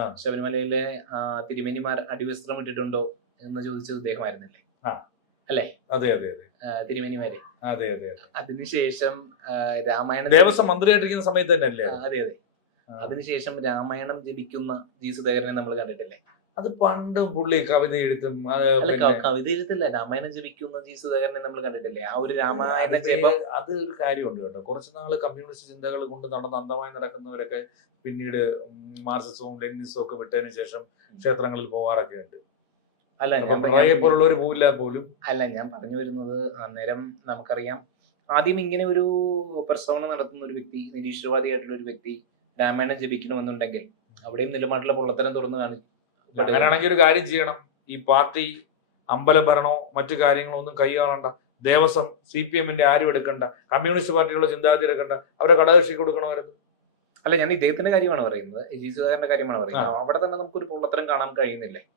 ആ. ശബരിമലയിലെ തിരുമേനിമാർ അടിവസ്ത്രം ഇട്ടിട്ടുണ്ടോ എന്ന് ചോദിച്ചത് ഇദ്ദേഹമായിരുന്നില്ലേ? ആ. അല്ലേ? അതെ അതെ അതെ തിരുമേനിമാര്. അതെ അതെ അതെ. അതിനുശേഷം രാമായണം ദേവസ്വം മന്ത്രിയായിട്ടിരിക്കുന്ന സമയത്ത് തന്നെ അല്ലേ? അതെ അതെ. അതിനുശേഷം രാമായണം ജപിക്കുന്ന ജി സുധാകരനെ നമ്മൾ കണ്ടിട്ടില്ലേ? അത് പണ്ട് പുള്ളി കവിത എഴുത്തും അല്ല, പിന്നെ കവിത എഴുത്തില്ല, രാമായണം ജപിക്കുന്ന ജി സുധാകരനെ നമ്മൾ കണ്ടിട്ടില്ലേ? ആ ഒരു രാമായണ അതിപ്പോ ജപം. അത് ഒരു കാര്യമുണ്ട് കേട്ടോ. കുറച്ച് നാള് കമ്മ്യൂണിസ്റ്റ് ചിന്തകൾ കൊണ്ട് നടന്ന് അന്ധമായി നടക്കുന്നവരൊക്കെ പിന്നീട് മാർക്സിസവും ലെനിനിസവും ഒക്കെ വിട്ടതിന് ശേഷം ക്ഷേത്രങ്ങളിൽ പോവാറൊക്കെ ഉണ്ട്. അല്ല, ഞാൻ പിണറായിയെ പോലുള്ളവർ പോവില്ല പോലും. അല്ല, ഞാൻ പറഞ്ഞു വരുന്നത്, അന്നേരം നമുക്കറിയാം, ആദ്യം ഇങ്ങനെ ഒരു പ്രസ്താവന നടത്തുന്ന ഒരു വ്യക്തി, നിരീശ്വരവാദിയായിട്ടുള്ള ഒരു വ്യക്തി രാമായണം ജപിക്കണമെന്നുണ്ടെങ്കിൽ അവിടെയും നിലപാടുള്ള പൊള്ളത്തരം തുറന്നു കാണിക്കും. അങ്ങനെയാണെങ്കിൽ ഒരു കാര്യം ചെയ്യണം. ഈ പാർട്ടി അമ്പലം ഭരണോ മറ്റു കാര്യങ്ങളോ ഒന്നും കൈകാണണ്ട. ദേവസ്വം CPM-ന്റെ ആരും എടുക്കണ്ട. കമ്മ്യൂണിസ്റ്റ് പാർട്ടികളുടെ ചിന്താഗതി എടുക്കണ്ട. അവരെ ഘടകകക്ഷി കൊടുക്കണമായിരുന്നു. അല്ല, ഞാൻ ഇദ്ദേഹത്തിന്റെ കാര്യമാണ് പറയുന്നത്, ജി സുധാകരന്റെ കാര്യമാണ് പറയുന്നത്. അവിടെ തന്നെ നമുക്കൊരു പൊള്ളത്തരം കാണാൻ കഴിയുന്നില്ലേ?